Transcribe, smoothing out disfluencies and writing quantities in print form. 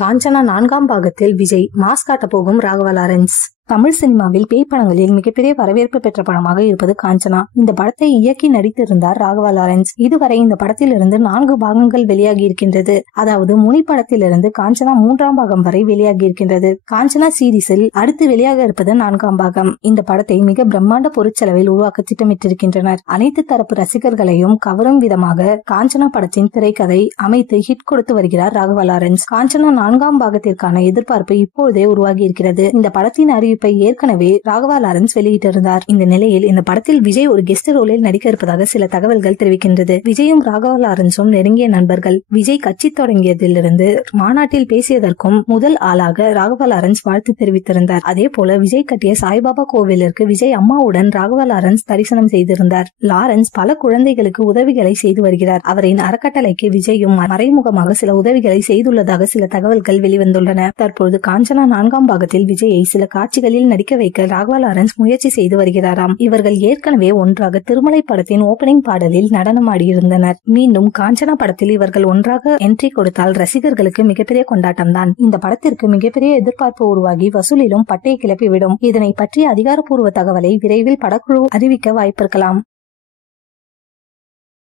காஞ்சனா 4ஆம் பாகத்தில் விஜய் மாஸ் காட்ட போகும் ராகவா லாரன்ஸ். தமிழ் சினிமாவில் பேய் படங்களில் மிகப்பெரிய வரவேற்பு பெற்ற படமாக இருப்பது காஞ்சனா. இந்த படத்தை இயக்கி நடித்திருந்தார் ராகவா லாரன்ஸ். இதுவரை இந்த படத்திலிருந்து 4 பாகங்கள் வெளியாகி இருக்கின்றது. அதாவது முனி படத்திலிருந்து காஞ்சனா 3ஆம் பாகம் வரை வெளியாகி இருக்கின்றது. காஞ்சனா சீரிஸில் அடுத்து வெளியாக இருப்பது 4ஆம் பாகம். இந்த படத்தை மிக பிரம்மாண்ட பொருட்செலவில் உருவாக்க திட்டமிட்டிருக்கின்றனர். அனைத்து தரப்பு ரசிகர்களையும் கவரும் விதமாக காஞ்சனா படத்தின் திரைக்கதை அமைத்து ஹிட் கொடுத்து வருகிறார் ராகவா லாரன்ஸ். காஞ்சனா 4ஆம் பாகத்திற்கான எதிர்பார்ப்பு இப்போதே உருவாகி இருக்கிறது. இந்த படத்தின் அறிவிப்பை ஏற்கனவே ராகவா லாரன்ஸ் வெளியிட்டிருந்தார். இந்த நிலையில் இந்த படத்தில் விஜய் ஒரு கெஸ்ட் ரோலில் நடிக்க இருப்பதாக சில தகவல்கள் தெரிவிக்கின்றது. விஜயும் ராகவா லாரன்ஸும் நெருங்கிய நண்பர்கள். விஜய் கட்சி தொடங்கியதிலிருந்து மாநாட்டில் பேசியதற்கும் முதல் ஆளாக ராகவா லாரன்ஸ் வாழ்த்து தெரிவித்திருந்தார். அதே போல விஜய் கட்டிய சாய்பாபா கோவிலிற்கு விஜய் அம்மாவுடன் ராகவா லாரன்ஸ் தரிசனம் செய்திருந்தார். லாரன்ஸ் பல குழந்தைகளுக்கு உதவிகளை செய்து வருகிறார். அவரின் அறக்கட்டளைக்கு விஜயும் மறைமுகமாக சில உதவிகளை செய்துள்ளதாக சில தகவல்கள் வெளிவந்துள்ளன. தற்போது காஞ்சனா 4ஆம் பாகத்தில் விஜயை சில காட்சிகளில் நடிக்க வைக்க ராகவா லாரன்ஸ் முயற்சி செய்து வருகிறாராம். இவர்கள் ஏற்கனவே ஒன்றாக திருமலை படத்தின் ஓபனிங் பாடலில் நடனமாடியிருந்தனர். மீண்டும் காஞ்சனா படத்தில் இவர்கள் ஒன்றாக என்ட்ரி கொடுத்தால் ரசிகர்களுக்கு மிகப்பெரிய கொண்டாட்டம் தான். இந்த படத்திற்கு மிகப்பெரிய எதிர்பார்ப்பு உருவாகி வசூலிலும் பட்டையை கிளப்பிவிடும். இதனை பற்றிய அதிகாரப்பூர்வ தகவலை விரைவில் படக்குழு அறிவிக்க வாய்ப்பிருக்கலாம்.